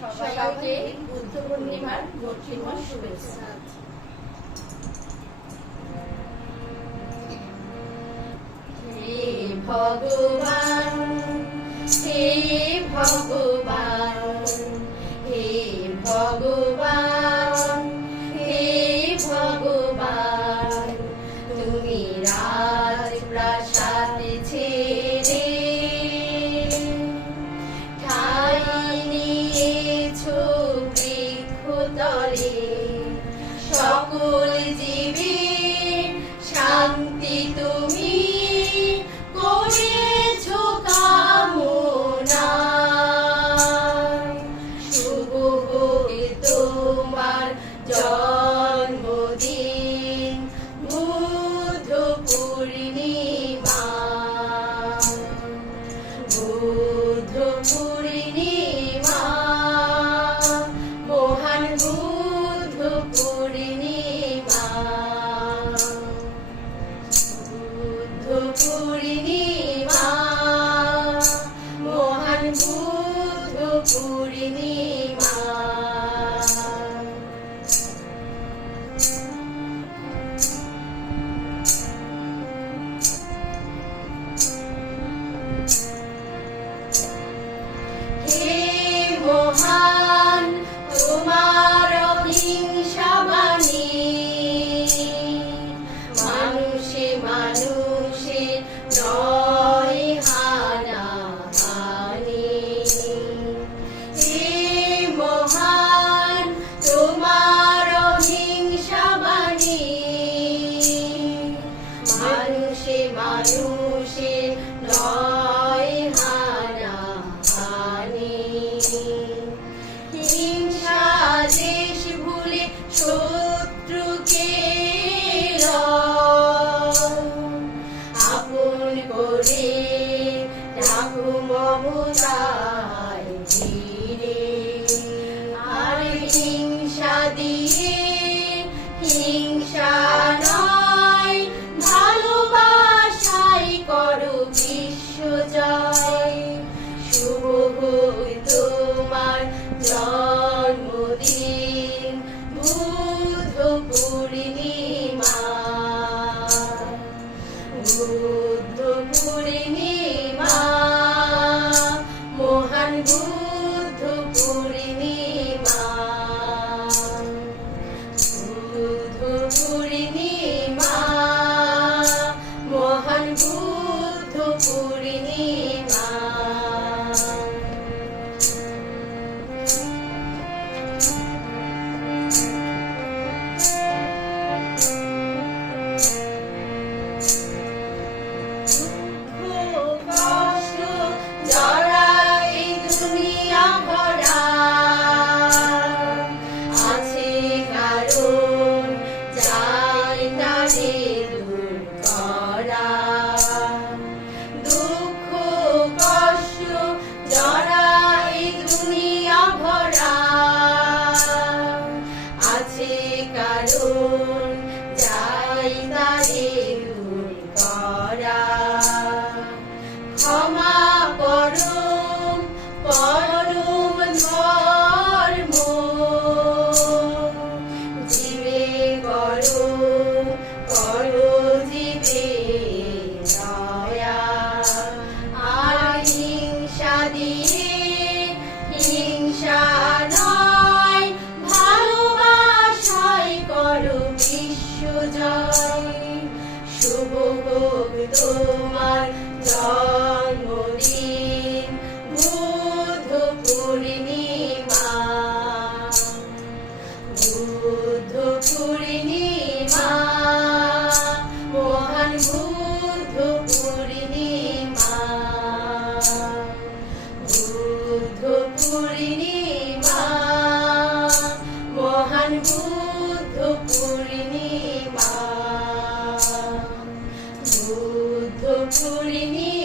সবাইকে বুদ্ধ পূর্ণিমার মৈত্রীময় শুভেচ্ছা। হে ভগবান, হে ভগবান, হে ভগবান, হে ভগবান, তুমি রাজপ্রাসাদ ছেড়ে ঠাই নিয়েছো বৃক্ষতলে, সকল জীবের শান্তি তুমি করেছো কামনা। শুভ হোক তোমার জন্মদিন বুদ্ধ পূর্ণিমা, বুদ্ধ পূর্ণিমা, মহান বুদ্ধ পূর্ণিমা, বুদ্ধ পূর্ণিমা, মহান বুদ্ধ পূর্ণিমা। হে মহান তোমার অহিংসা বাণী, মানুষে মানুষে নয় হানাহানি। হে মহান তোমার অহিংসা বাণী, মানুষে মানুষে নয় হানাহানি। হিংসা দেশ ভুলে শত্রুকে আপন করে রাখো মমতায় ঘিরে। আর হিংসা দিয়ে হিংসা নয়, ভালোবাসায় করো বিশ্বজয়। শুভ হোক তোমার জন্মদিন বুদ্ধ পূর্ণিমা, বুদ্ধ পূর্ণিমা, মহান বুদ্ধ পূর্ণিমা, বুদ্ধ পূর্ণিমা, মহান বুদ্ধ পূর্ণিমা। ক্ষমা পরম পরম ধর্ম, জীবে করো করো জীবে দয়া। আর হিংসা দিয়ে হিংসা নয়, ভালোবাসায় করো বিশ্বজয়। শুভ হোক তোমার জন্মদিন বুদ্ধ পূর্ণিমা, বুদ্ধ পূর্ণিমা, মহান বুদ্ধ পূর্ণিমা, বুদ্ধ পূর্ণিমা, মহান বুদ্ধ পূর্ণিমা, বুদ্ধ পূর্ণিমা।